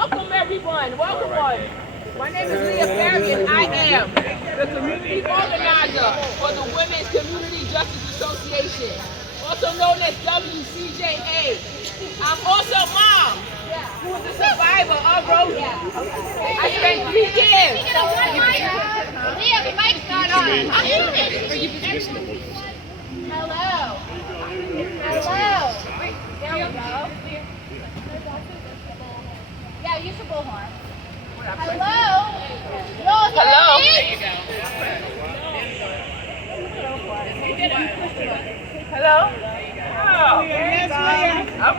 Welcome everyone, welcome on. My name is Leah Ferry and I am the community organizer for the Women's Community Justice Association, also known as WCJA. I'm also mom, who is a survivor of Rosie. I spent 3 years. Leah, the mic's not on. Hello. Hello. There we go. Yeah, use the bullhorn. Hello. No, Hello. there you go. Hello? Oh. All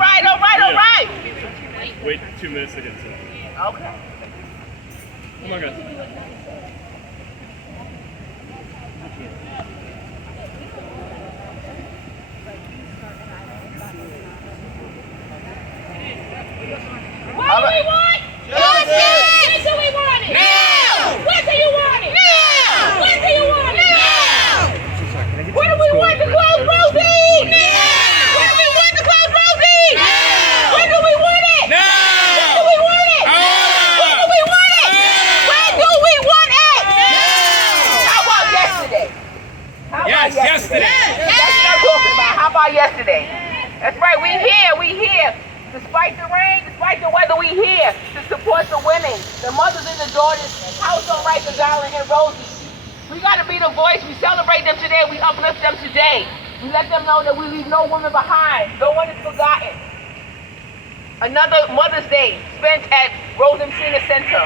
right. Wait 2 minutes to get to it. Okay. Oh my God. What do we want? Justice! When do we want it? Now! When do you want it? Now! When do you want it? Now! When do we want to close Rosie? Now! When do we want to close Rosie? Now! When do we want it? Now! When do we want it? When do we want it? When do we want it? Now! How about yesterday? Yes, yesterday. That's what I'm talking about. How about yesterday? That's right, we here. Despite the rain, despite the weather, we here to support the women, the mothers and the daughters, house on Rikers Island and Rosie. We gotta be the voice. We celebrate them today. We uplift them today. We let them know that we leave no woman behind. No one is forgotten. Another Mother's Day spent at Rosen Senior Center.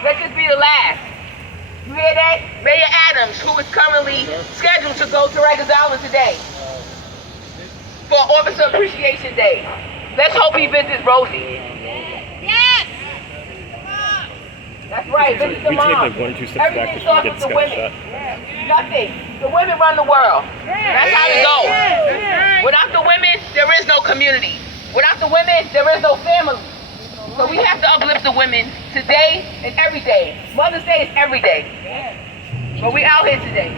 Let this be the last. You hear that? Mayor Adams, who is currently scheduled to go to Rikers Island today for Officer Appreciation Day. Let's hope he visits Rosie. Yes! That's right, visit the We mom. take like 1 or 2 steps back Everything before starts we with get the Scott women. shot. Nothing. The women run the world. That's how it goes. Without the women, there is no community. Without the women, there is no family. So we have to uplift the women today and every day. Mother's Day is every day. But we out here today.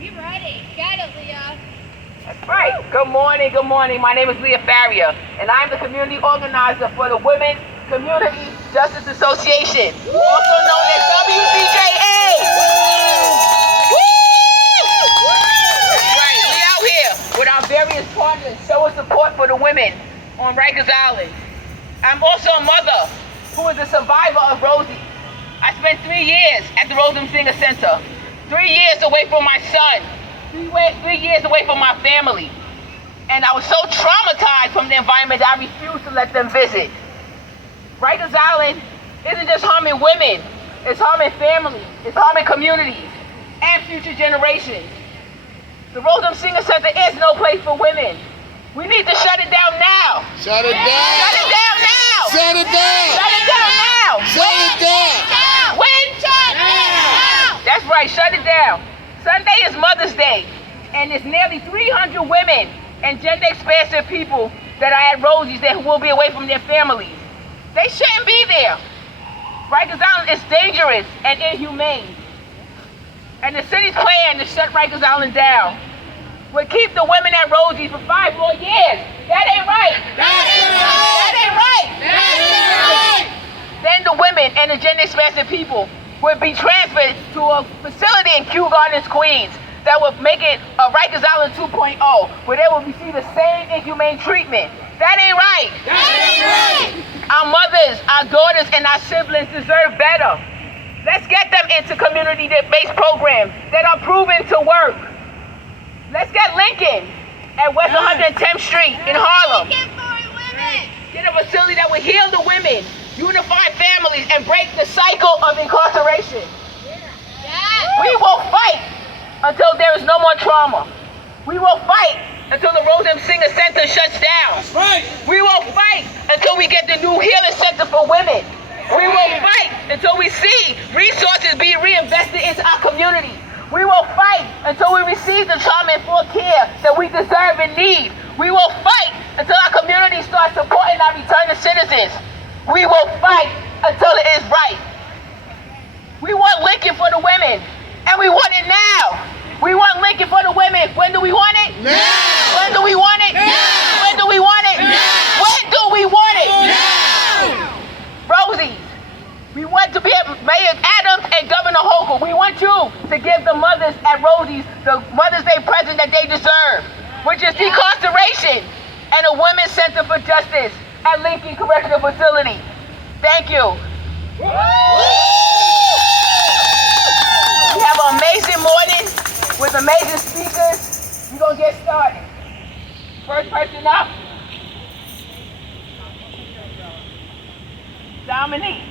We ready. Got it, Leah. That's right. Good morning, good morning. My name is Leah Farrier, and I'm the community organizer for the Women's Community Justice Association, also known as WCJA. That's right. We out here with our various partners showing support for the women on Rikers Island. I'm also a mother who is a survivor of Rosie. I spent 3 years at the Rosen Singer Center, 3 years away from my son. 3 years away from my family. And I was so traumatized from the environment that I refused to let them visit. Rikers Island isn't just harming women, it's harming families, it's harming communities, and future generations. The Rosen Singer Center is no place for women. We need to shut it down now. Shut it down! Shut it down now! Shut it down! Shut it down now! Shut it down! When? Shut it down! That's right, shut it down. Sunday is Mother's Day, and there's nearly 300 women and gender-expansive people that are at Rosie's that will be away from their families. They shouldn't be there. Rikers Island is dangerous and inhumane. And the city's plan to shut Rikers Island down will keep the women at Rosie's for 5 more years. That ain't right. That ain't right. Then the women and the gender-expansive people would be transferred to a facility in Kew Gardens, Queens, that would make it a Rikers Island 2.0, where they will receive the same inhumane treatment. That ain't right. Our mothers, our daughters, and our siblings deserve better. Let's get them into community-based programs that are proven to work. Let's get Lincoln at West 110th Street in Harlem. Get a facility that will heal the women, unify families, and break the cycle of incarceration. We will fight until there is no more trauma. We will fight until the Rosen Singer Center shuts down. We will fight until we get the new healing center for women. We will fight until we see resources being reinvested into our community. We will fight until we receive the trauma-informed care that we deserve and need. We will fight until our community starts supporting our returning citizens. We will fight until it is right. We want Lincoln for the women, and we want it now. We want Lincoln for the women. When do we want it? Now! When do we want it? Now! When do we want it? Now! to give the mothers at Rosie's the Mother's Day present that they deserve, which is decarceration and a Women's Center for Justice at Lincoln Correctional Facility. Thank you. We have an amazing morning with amazing speakers. We're going to get started. First person up, Dominique.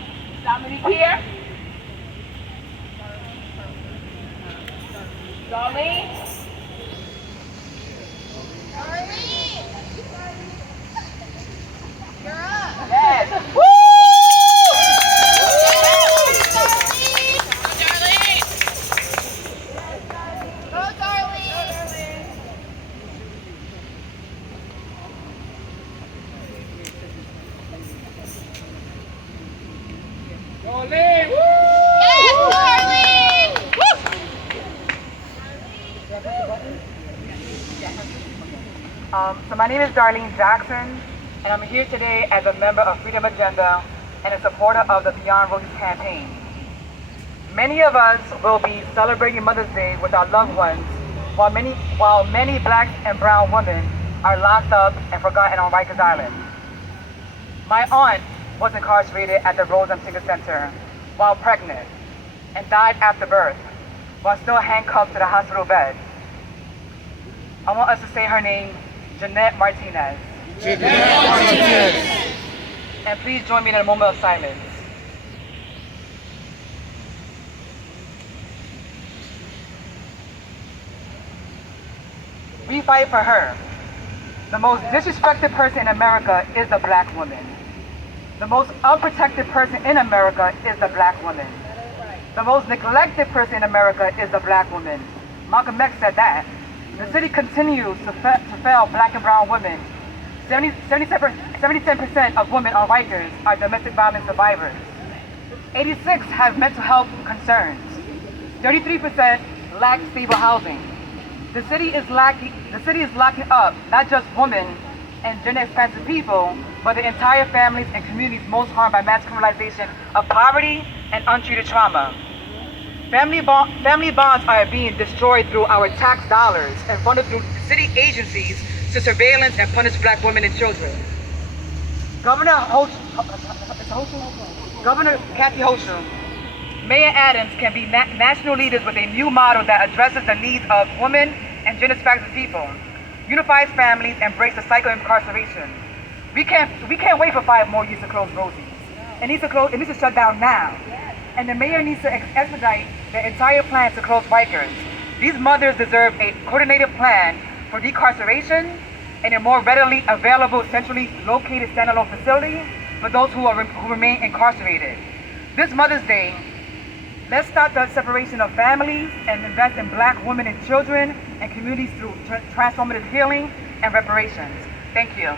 Dominique here. Darlene. You're up. Yes. Woo! Go, Darlene. Yes, Darlene. So my name is Darlene Jackson, and I'm here today as a member of Freedom Agenda and a supporter of the Beyond Roses campaign. Many of us will be celebrating Mother's Day with our loved ones, while many Black and brown women are locked up and forgotten on Rikers Island. My aunt was incarcerated at the Rose Umtinga Center while pregnant and died after birth while still handcuffed to the hospital bed. I want us to say her name, Jeanette Martinez. Jeanette Martinez. And please join me in a moment of silence. We fight for her. The most disrespected person in America is the Black woman. The most unprotected person in America is the Black woman. The most neglected person in America is the Black woman. Malcolm X said that. The city continues to fail Black and brown women. 77% of women on Rikers are domestic violence survivors. 86 have mental health concerns. 33% lack stable housing. The city is locking up not just women and gender-expansive people, but the entire families and communities most harmed by mass criminalization of poverty and untreated trauma. Family bonds are being destroyed through our tax dollars and funded through city agencies to surveillance and punish Black women and children. Governor Kathy Hochul, Mayor Adams can be national leaders with a new model that addresses the needs of women and gender-expansive people, unifies families, and breaks the cycle of incarceration. We can't wait for 5 more years to close Rosie's. It needs to shut down now. And the mayor needs to expedite the entire plan to close Rikers. These mothers deserve a coordinated plan for decarceration and a more readily available, centrally located standalone facility for those who remain incarcerated. This Mother's Day, let's start the separation of families and invest in Black women and children and communities through transformative healing and reparations. Thank you.